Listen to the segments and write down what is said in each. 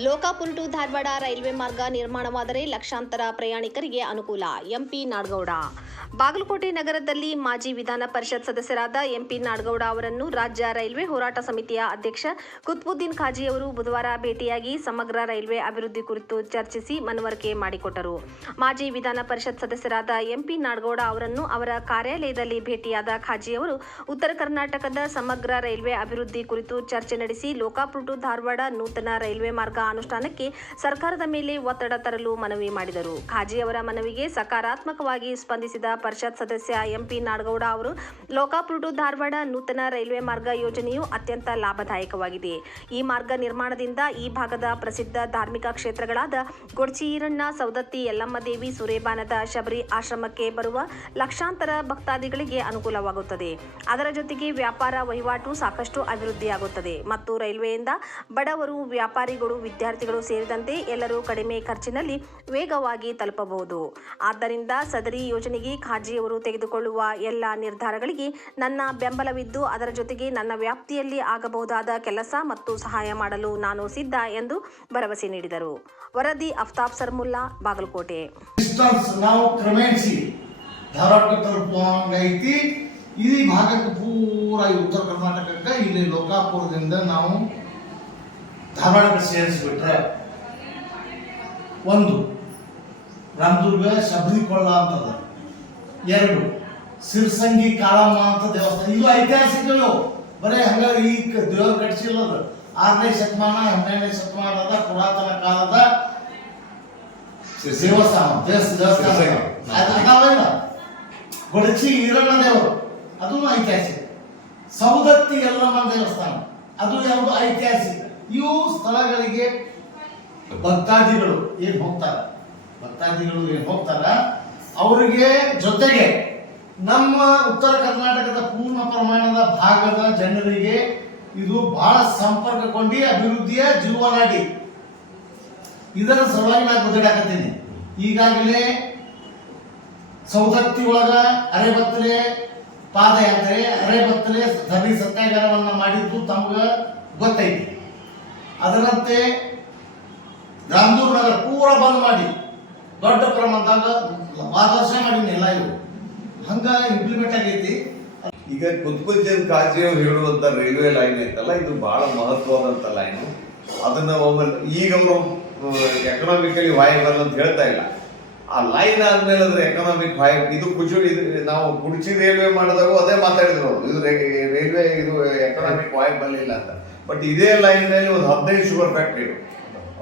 Lokapura to Dharwad railway ಮಾರ್ಗ ನಿರ್ಮಾಣವಾದರೆ ಲಕ್ಷಾಂತರ ಪ್ರಯಾಣಿಕರಿಗೆ ಅನುಕೂಲ. ಎಂಪಿ ನಾಡಗೌಡ. ಬಾಗಲಕೋಟೆ ನಗರದಲ್ಲಿ ಮಾಜಿ ವಿಧಾನ ಪರಿಷತ್ ಸದಸ್ಯರಾದ ಎಂಪಿ ನಾಡಗೌಡ ಅವರನ್ನು ರಾಜ್ಯ ರೈಲ್ವೆ ಹೋರಾಟ ಸಮಿತಿಯ ಅಧ್ಯಕ್ಷ ಕುತ್ಬುದ್ದೀನ್ ಖಾಜಿ ಅವರು ಬುಧವಾರ ಭೇಟಿಯಾಗಿ ಸಮಗ್ರ ರೈಲ್ವೆ ಅಭಿವೃದ್ಧಿ ಕುರಿತು ಚರ್ಚಿಸಿ ಮನವರಿಕೆ ಮಾಡಿಕೊಟ್ಟರು. ಮಾಜಿ ವಿಧಾನ ಪರಿಷತ್ ಸದಸ್ಯರಾದ ಎಂಪಿ ನಾಡಗೌಡ ಅವರನ್ನು ಅವರ ಕಾರ್ಯಾಲಯದಲ್ಲಿ ಭೇಟಿಯಾದ ಖಾಜಿ ಅವರು ಉತ್ತರ ಕರ್ನಾಟಕದ ಸಮಗ್ರ ರೈಲ್ವೆ ಅಭಿವೃದ್ಧಿ ಕುರಿತು ಚರ್ಚೆ ನಡೆಸಿ ಲೋಕಾಪುರ ಟು ಧಾರವಾಡ ನೂತನ ರೈಲ್ವೆ ಮಾರ್ಗ ಅನುಷ್ಠಾನಕ್ಕೆ ಸರ್ಕಾರದ ಮೇಲೆ ಒತ್ತಡ ತರಲು ಮನವಿ ಮಾಡಿದರು. ಖಾಜಿ ಅವರ ಮನವಿಗೆ ಸಕಾರಾತ್ಮಕವಾಗಿ ಸ್ಪಂದಿಸಿದ ಪರಿಷತ್ ಸದಸ್ಯ ಎಂಪಿ ನಾಡಗೌಡ ಅವರು ಲೋಕಾಪುರ ಟು ಧಾರವಾಡ ನೂತನ ರೈಲ್ವೆ ಮಾರ್ಗ ಯೋಜನೆಯು ಅತ್ಯಂತ ಲಾಭದಾಯಕವಾಗಿದೆ. ಈ ಮಾರ್ಗ ನಿರ್ಮಾಣದಿಂದ ಈ ಭಾಗದ ಪ್ರಸಿದ್ಧ ಧಾರ್ಮಿಕ ಕ್ಷೇತ್ರಗಳಾದ ಗೊಡ್ಚಿ ಈರಣ್ಣ, ಸೌದತ್ತಿ ಯಲ್ಲಮ್ಮ ದೇವಿ, ಸುರೇಬಾನದ ಶಬರಿ ಆಶ್ರಮಕ್ಕೆ ಬರುವ ಲಕ್ಷಾಂತರ ಭಕ್ತಾದಿಗಳಿಗೆ ಅನುಕೂಲವಾಗುತ್ತದೆ. ಅದರ ಜೊತೆಗೆ ವ್ಯಾಪಾರ ವಹಿವಾಟು ಸಾಕಷ್ಟು ಅಭಿವೃದ್ಧಿಯಾಗುತ್ತದೆ ಮತ್ತು ರೈಲ್ವೆಯಿಂದ ಬಡವರು, ವ್ಯಾಪಾರಿಗಳು, ವಿದ್ಯಾರ್ಥಿಗಳು ಸೇರಿದಂತೆ ಎಲ್ಲರೂ ಕಡಿಮೆ ಖರ್ಚಿನಲ್ಲಿ ವೇಗವಾಗಿ ತಲುಪಬಹುದು. ಆದ್ದರಿಂದ ಸದರಿ ಯೋಜನೆಗೆ ಖಾಜಿಯವರು ತೆಗೆದುಕೊಳ್ಳುವ ಎಲ್ಲ ನಿರ್ಧಾರಗಳಿಗೆ ನನ್ನ ಬೆಂಬಲವಿದ್ದು ಅದರ ಜೊತೆಗೆ ನನ್ನ ವ್ಯಾಪ್ತಿಯಲ್ಲಿ ಆಗಬಹುದಾದ ಕೆಲಸ ಮತ್ತು ಸಹಾಯ ಮಾಡಲು ನಾನು ಸಿದ್ಧ ಎಂದು ಭರವಸೆ ನೀಡಿದರು. ವರದಿ ಅಫ್ತಾಬ್ ಸರ್ಮುಲ್ಲಾ, ಬಾಗಲಕೋಟೆ. ನಾವು ಕ್ರಮೇಣಿಸಿ ಧಾರವಾಡ ತಲುಪುವಂಗೈತಿ. ಈ ಭಾಗಕ್ಕೆ ಪೂರ ಉತ್ತರ ಕರ್ನಾಟಕಕ್ಕೆ ಇಲ್ಲಿ ಲೋಕಾಪುರದಿಂದ ನಾವು ಧಾರವಾಡಕ್ಕೆ ಸೇರಿಸ್ಬಿಟ್ರೆ ಒಂದು ರಾಮದುರ್ಗ ಶಬರಿಕೊಳ್ಳ ಅಂತದ, ಎರಡು ಸಿರ್ಸಂಗಿ ಕಾಳಮ್ಮ ಅಂತ ದೇವಸ್ಥಾನ. ಇದು ಐತಿಹಾಸಿಕಗಳು, ಬರೀ ಹಂಗಾಗಿ ಈ ದೇವರು ಕಟ್ಟಿಸಿಲ್ಲದ 6ನೇ ಶತಮಾನ 12ನೇ ಶತಮಾನದ ಪುರಾತನ ಕಾಲದ ದೇವಸ್ಥಾನ. ಗೊಡಚಿ ಈರಣ್ಣ ದೇವರು ಅದು ಐತಿಹಾಸಿಕ. ಸೌದತ್ತಿ ಯಲ್ಲಮ್ಮ ದೇವಸ್ಥಾನ ಅದು ಯಾವುದು ಐತಿಹಾಸಿಕ. ಇವು ಸ್ಥಳಗಳಿಗೆ ಭಕ್ತಾದಿಗಳು ಏನ್ ಹೋಗ್ತಾರ ಅವರಿಗೆ ಜೊತೆಗೆ ನಮ್ಮ ಉತ್ತರ ಕರ್ನಾಟಕದ ಪೂರ್ಣ ಪ್ರಮಾಣದ ಭಾಗದ ಜನರಿಗೆ ಇದು ಬಹಳ ಸಂಪರ್ಕಗೊಂಡು ಅಭಿವೃದ್ಧಿಯ ಜೀವನಾಡಿ. ಇದರ ಸಲುವಾಗಿ ನಾನು ಗುದ್ದಾಡಕತ್ತೀನಿ. ಈಗಾಗಲೇ ಸೌದತ್ತಿ ಒಳಗ ಅರೆಬತ್ತಲೆ ಪಾದಯಾತ್ರೆ, ಅರೆಬತ್ತಲೆ ಧರಣಿ ಸತ್ಯಾಗ್ರಹವನ್ನ ಮಾಡಿದ್ದು ತಮ್ಗ ಗೊತ್ತೈತಿ. ಅದರಂತೆ ರಾಮದೂರ್ ನಗರ ಪೂರ ಬಂದ್ ಮಾಡಿ ದೊಡ್ಡ ಪ್ರಮಾಣದಾಗ ಮಾರ್ಗದರ್ಶನ ಮಾಡಿಲ್ಲ. ಇವು ಹಂಗ ಇಂಪ್ಲಿಮೆಂಟ್ ಆಗೈತಿ. ಈಗ ಕುತ್ಬುದ್ದೀನ್ ಖಾಜಿ ಅವರು ಹೇಳುವಂತ ರೈಲ್ವೆ ಲೈನ್ ಐತಲ್ಲ, ಇದು ಬಹಳ ಮಹತ್ವವಾದಂತ ಲೈನು. ಅದನ್ನ ಈಗ ಅವರು ಎಕನಾಮಿಕಲಿ ವೈಬಲ್ ಅಂತ ಹೇಳ್ತಾ ಇಲ್ಲ. ಆ ಲೈನ್ ಆದ್ಮೇಲೆ ಅದ್ರ ಎಕನಾಮಿಕ್ ಇದು ನಾವು ಕುಡ್ಚಿ ರೈಲ್ವೆ ಮಾಡಿದಾಗ ಅದೇ ಮಾತಾಡಿದ್ರು ಅವರು, ಇದು ರೈಲ್ವೆ ಇದು ಎಕನಾಮಿಕ್ ವೈಬಲ್ ಇಲ್ಲ ಅಂತ. ಬಟ್ ಇದೇ ಲೈನ್ ಮೇಲೆ ಒಂದು 15 ಶುಗರ್ ಫ್ಯಾಕ್ಟ್ರಿ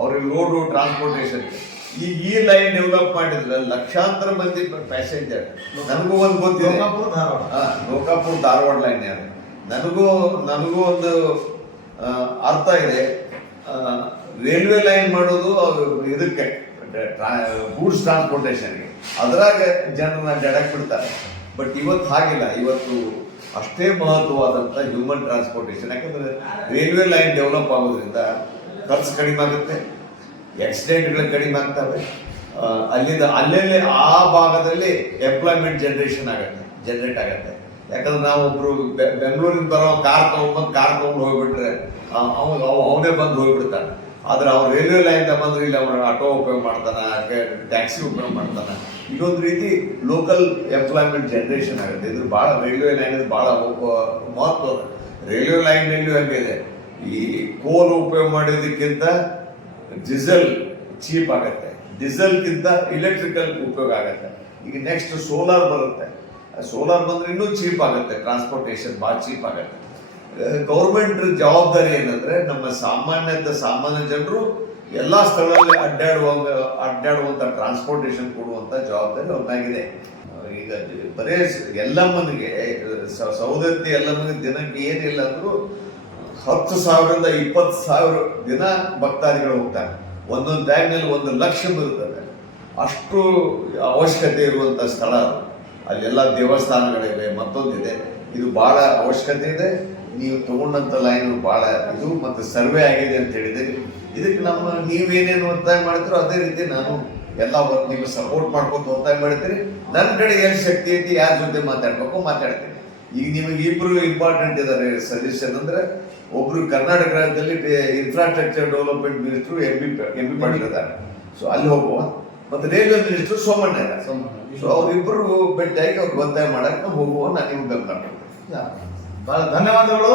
ಅವ್ರಿಗೆ ರೋಡು ಟ್ರಾನ್ಸ್ಪೋರ್ಟೇಷನ್. ಈಗ ಈ ಲೈನ್ ಡೆವಲಪ್ ಮಾಡಿದ್ರೆ ಲಕ್ಷಾಂತರ ಮಂದಿ ಪ್ಯಾಸೆಂಜರ್. ನನಗೂ ಒಂದು ಗೊತ್ತಿದೆ, ಲೋಕಾಪುರ ಧಾರವಾಡ ಲೈನ್ ಯಾರು ನನಗೂ ಒಂದು ಅರ್ಥ ಇದೆ. ರೈಲ್ವೆ ಲೈನ್ ಮಾಡೋದು ಇದಕ್ಕೆ ಗೂಡ್ಸ್ ಟ್ರಾನ್ಸ್ಪೋರ್ಟೇಷನ್ಗೆ, ಅದ್ರಾಗ ಜನರನ್ನ ಜಡಕ್ ಬಿಡ್ತಾರೆ. ಬಟ್ ಇವತ್ತು ಹಾಗಿಲ್ಲ. ಇವತ್ತು ಅಷ್ಟೇ ಮಹತ್ವವಾದಂಥ ಹ್ಯೂಮನ್ ಟ್ರಾನ್ಸ್ಪೋರ್ಟೇಷನ್. ಯಾಕಂದ್ರೆ ರೈಲ್ವೆ ಲೈನ್ ಡೆವಲಪ್ ಆಗೋದ್ರಿಂದ ಖರ್ಚು ಕಡಿಮೆ ಆಗುತ್ತೆ, ಆಕ್ಸಿಡೆಂಟ್ಗಳು ಕಡಿಮೆ ಆಗ್ತವೆ. ಅಲ್ಲೇ ಆ ಭಾಗದಲ್ಲಿ ಎಂಪ್ಲಾಯ್ಮೆಂಟ್ ಜನರೇಟ್ ಆಗತ್ತೆ. ಯಾಕಂದ್ರೆ ನಾವು ಒಬ್ರು ಬೆಂಗಳೂರಿಂದ ಬರೋ ಕಾರ್ ತಗೊಂಡು ಹೋಗ್ಬಿಟ್ರೆ ಅವನೇ ಬಂದು ಹೋಗ್ಬಿಡ್ತಾನೆ. ಆದ್ರೆ ಅವ್ರು ರೈಲ್ವೆ ಲೈನ್ ಬಂದ್ರೆ ಇಲ್ಲಿ ಅವ್ರು ಆಟೋ ಉಪಯೋಗ ಮಾಡ್ತಾನೆ, ಟ್ಯಾಕ್ಸಿ ಉಪಯೋಗ ಮಾಡ್ತಾನೆ. ಇದೊಂದು ರೀತಿ ಲೋಕಲ್ ಎಂಪ್ಲಾಯ್ಮೆಂಟ್ ಜನರೇಷನ್ ಆಗುತ್ತೆ. ಇದು ಭಾಳ ರೈಲ್ವೆ ಲೈನ್ ಭಾಳ ಮಹತ್ವ. ರೈಲ್ವೆ ಲೈನ್ನಲ್ಲಿ ಹಂಗಿದೆ, ಈ ಕೋಲ್ ಉಪಯೋಗ ಮಾಡೋದಕ್ಕಿಂತ ಡೀಸೆಲ್ ಚೀಪ್ ಆಗುತ್ತೆ, ಡೀಸೆಲ್ಗಿಂತ ಇಲೆಕ್ಟ್ರಿಕಲ್ ಉಪಯೋಗ ಆಗುತ್ತೆ. ಈಗ ನೆಕ್ಸ್ಟ್ ಸೋಲಾರ್ ಬರುತ್ತೆ, ಸೋಲಾರ್ ಬಂದ್ರೆ ಇನ್ನೂ ಚೀಪ್ ಆಗುತ್ತೆ, ಟ್ರಾನ್ಸ್ಪೋರ್ಟೇಷನ್ ಭಾಳ ಚೀಪ್ ಆಗುತ್ತೆ. ಗೌರ್ಮೆಂಟ್ ಜವಾಬ್ದಾರಿ ಏನಂದ್ರೆ ನಮ್ಮ ಸಾಮಾನ್ಯ ಜನರು ಎಲ್ಲ ಸ್ಥಳದಲ್ಲಿ ಅಡ್ಡಾಡುವಂತ ಟ್ರಾನ್ಸ್ಪೋರ್ಟೇಷನ್ ಕೊಡುವಂತ ಜವಾಬ್ದಾರಿ ಒಂದಾಗಿದೆ. ಈಗ ಬರೇ ಎಲ್ಲಮ್ಮನಿಗೆ ಸೌದತ್ತಿ ಎಲ್ಲಮ್ಮನಿಗೆ ದಿನಕ್ಕೆ ಏನಿಲ್ಲ ಅಂದ್ರೂ 10,000ರಿಂದ 20,000 ದಿನ ಭಕ್ತಾದಿಗಳು ಹೋಗ್ತಾರೆ. ಒಂದೊಂದು ಬ್ಯಾಗ್ನಲ್ಲಿ 1 ಲಕ್ಷ ಬರುತ್ತದೆ. ಅಷ್ಟು ಅವಶ್ಯಕತೆ ಇರುವಂತ ಸ್ಥಳ. ಅಲ್ಲೆಲ್ಲ ದೇವಸ್ಥಾನಗಳಿವೆ, ಮತ್ತೊಂದಿದೆ. ಇದು ಬಹಳ ಅವಶ್ಯಕತೆ ಇದೆ. ನೀವು ತಗೊಂಡಂತ ಲೈನ್ ಬಹಳ ಇದು ಮತ್ತೆ ಸರ್ವೆ ಆಗಿದೆ ಅಂತ ಹೇಳಿದ್ರೆ ಇದಕ್ಕೆ ನೀವೇನೇನು ಒತ್ತಾಯ ಮಾಡ್ತೀರೋ ಅದೇ ರೀತಿ ನಾನು ಎಲ್ಲ ನೀವು ಸಪೋರ್ಟ್ ಮಾಡ್ಕೊಂಡು ಒತ್ತಾಯ ಮಾಡ್ತೀರಿ. ನನ್ನ ಕಡೆ ಏನು ಶಕ್ತಿ ಐತಿ, ಯಾರ ಜೊತೆ ಮಾತಾಡ್ಬೇಕು ಮಾತಾಡ್ತೀನಿ. ಈಗ ನಿಮಗೆ ಇಬ್ರು ಇಂಪಾರ್ಟೆಂಟ್ ಇದ್ದಾರೆ ಸಜೆಷನ್ ಅಂದ್ರೆ ಒಬ್ರು ಕರ್ನಾಟಕ ರಾಜ್ಯದಲ್ಲಿ infrastructure development minister M B Patil ಇದ್ದಾರೆ. ಸೊ ಅಲ್ಲಿ ಹೋಗುವ, ಮತ್ತೆ ರೈಲ್ವೆ ಮಿನಿಸ್ಟರ್ ಸೋಮಣ್ಣ ಇದ್ದಾರೆ. ಸೊ ಅವ್ರಿಬ್ರು ಭೇಟಿಯಾಗಿ ಅವ್ರಿಗೆ ಒತ್ತಾಯ ಮಾಡಕ್ಕೆ ನಾವು ಹೋಗುವ, ನಾನು ನಿಮ್ಗೆ ಬೆಂಬಲ ಮಾಡ್ತೀನಿ. ಬಹಳ ಧನ್ಯವಾದಗಳು.